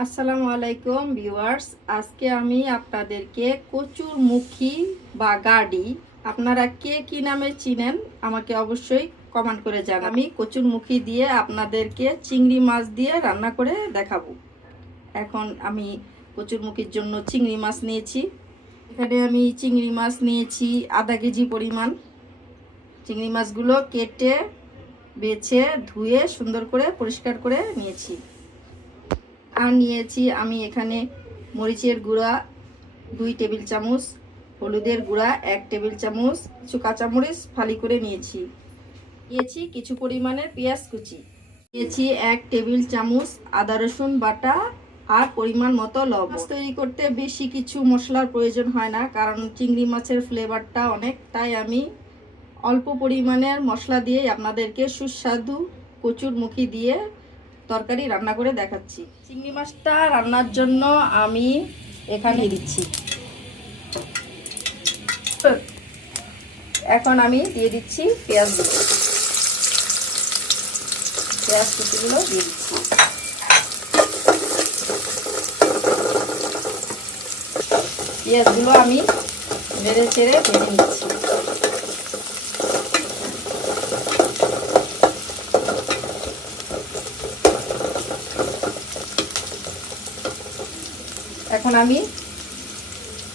আসসালামু আলাইকুম ভিউয়ার্স। আজকে আমি আপনাদেরকে কচুর মুখী বা গাডি, আপনারা কে কি নামে চিনেন আমাকে অবশ্যই কমেন্ট করে জানান। আমি কচুর মুখী দিয়ে আপনাদেরকে চিংড়ি মাছ দিয়ে রান্না করে দেখাবো। এখন আমি কচুর মুখির জন্য চিংড়ি মাছ নিয়েছি। এখানে আমি চিংড়ি মাছ নিয়েছি আধা কেজি পরিমাণ। চিংড়ি মাছগুলো কেটে, বেছে, ধুয়ে সুন্দর করে পরিষ্কার করে নিয়েছি। আর নিয়েছি। আমি এখানে মরিচের গুঁড়া দুই টেবিল চামচ, হলুদের গুঁড়া এক টেবিল চামচ, কিছু কাঁচামরিচ ফালি করে নিয়েছি। নিয়েছি কিছু পরিমাণের পেঁয়াজ কুচি। নিয়েছি এক টেবিল চামচ আদা রসুন বাটা আর পরিমাণ মতো লবণ। তৈরি করতে বেশি কিছু মশলার প্রয়োজন হয় না, কারণ চিংড়ি মাছের ফ্লেভারটা অনেক, তাই আমি অল্প পরিমাণের মশলা দিয়ে আপনাদেরকে সুস্বাদু কচুর মুখি দিয়ে তরকারি রান্না করে দেখাচ্ছি। চিংড়ি মাছটা রান্নার জন্য আমি এখানে দিচ্ছি। এখন আমি দিয়ে দিচ্ছি পেঁয়াজ পেঁয়াজ কুচিগুলো দিয়ে দিচ্ছি। পেঁয়াজগুলো আমি নেড়ে চেড়ে ভেজে নিচ্ছি। এখন আমি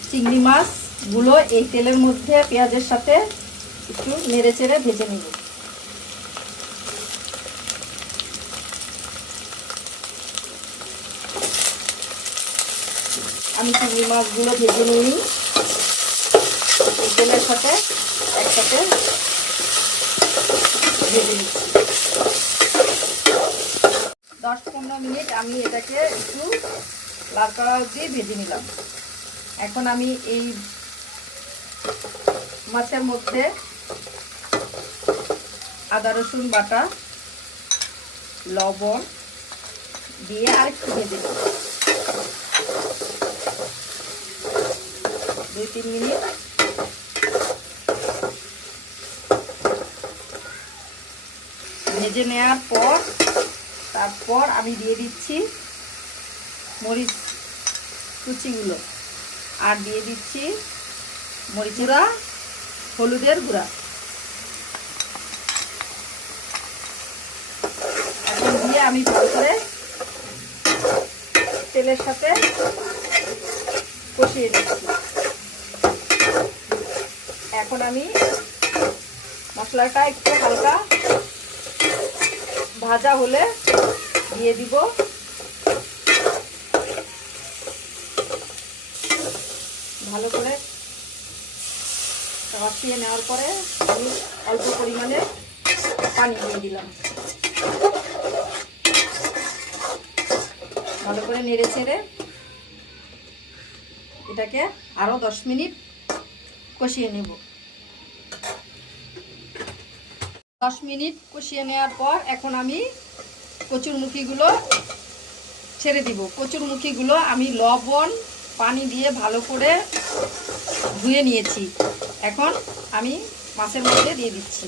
চিংড়ি মাছগুলো এই তেলের মধ্যে পেঁয়াজের সাথে একটু নেড়ে চেড়ে ভেজে নেব। আমি চিংড়ি মাছগুলো ভেজে নিই। তেলের সাথে একসাথে ভেজে নিচ্ছি। দশ পনেরো মিনিট আমি এটাকে একটু লাল কালার দিয়ে ভেজে নিলাম। এখন আমি এই মাছের মধ্যে আদা, রসুন বাটা, লবণ দিয়ে আরেকটু ভেজে নেব দুই, তিন মিনিট। ভেজে নেওয়ার পর, তারপর আমি দিয়ে দিচ্ছি মরিচ কুচিগুলো। আর দিয়ে দিচ্ছি মরিচ গুঁড়া হলুদের গুঁড়া। এখন দিয়ে আমি ভালো করে তেলের সাথে কষিয়ে দিচ্ছি এখন আমি মশলাটা একটু হালকা ভাজা হলে দিয়ে দিব ভালো করে কষিয়ে নেওয়ার পরে আমি অল্প পরিমাণে পানি দিয়ে দিলাম। ভালো করে নেড়ে ছেড়ে এটাকে আরও দশ মিনিট কষিয়ে নেব। দশ মিনিট কষিয়ে নেওয়ার পর এখন আমি কচুর মুখিগুলো ছেড়ে দিব। কচুর মুখিগুলো আমি লবণ পানি দিয়ে ভালো করে ধুয়ে নিয়েছি। এখন আমি মাছের মধ্যে দিয়ে দিচ্ছি।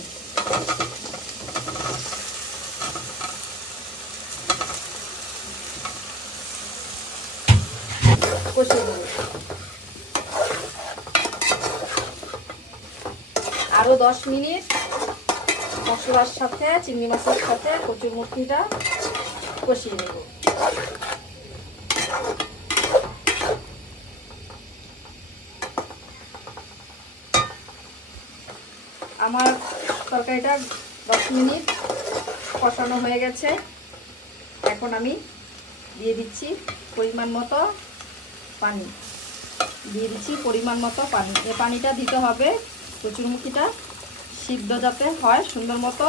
দেবো আরও দশ মিনিট মশলার সাথে, চিংড়ি মাছের সাথে কচুর মুখিটা কষিয়ে নেব। আমার তরকারিটা দশ মিনিট কষানো হয়ে গেছে। এখন আমি দিয়ে দিচ্ছি পরিমাণ মতো পানি। দিয়ে দিচ্ছি পরিমাণ মতো পানি। এই পানিটা দিতে হবে কচুরমুখিটা সিদ্ধ যাতে হয়, সুন্দর মতো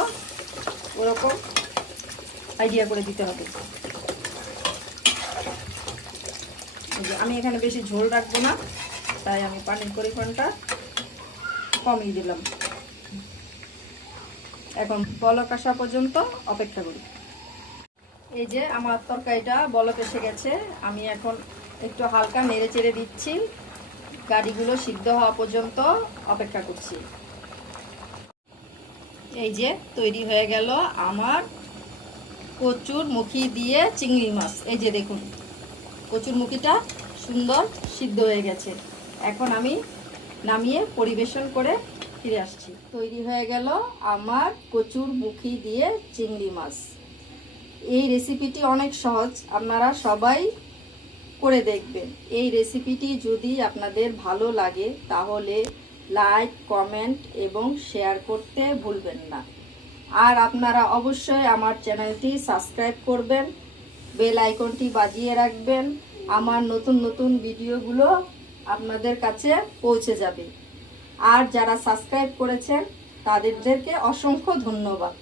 ওরকম আইডিয়া করে দিতে হবে। আমি এখানে বেশি ঝোল রাখব না, তাই আমি পানির পরিমাণটা কমিয়ে দিলাম। এখন বলক আসা পর্যন্ত অপেক্ষা করি এই যে আমার তরকারিটা বলক এসে গেছে, আমি এখন একটু হালকা নেড়ে চেড়ে দিচ্ছি। গাড়িগুলো সিদ্ধ হওয়া পর্যন্ত অপেক্ষা করছি। এই যে তৈরি হয়ে গেল আমার কচুর মুখি দিয়ে চিংড়ি মাছ। এই যে দেখুন, কচুর মুখিটা সুন্দর সিদ্ধ হয়ে গেছে। এখন আমি নামিয়ে পরিবেশন করে ফিরে আসছি। তৈরি হয়ে গেল আমার কচুর মুখি দিয়ে চিংড়ি মাছ। এই রেসিপিটি অনেক সহজ, আপনারা সবাই করে দেখবেন। এই রেসিপিটি যদি আপনাদের ভালো লাগে, তাহলে লাইক, কমেন্ট এবং শেয়ার করতে ভুলবেন না। আর আপনারা অবশ্যই আমার চ্যানেলটি সাবস্ক্রাইব করবেন, বেল আইকনটি বাজিয়ে রাখবেন। আমার নতুন নতুন ভিডিওগুলো আপনাদের কাছে পৌঁছে যাবে। আর যারা সাবস্ক্রাইব করেছেন তাদেরকে অসংখ্য ধন্যবাদ।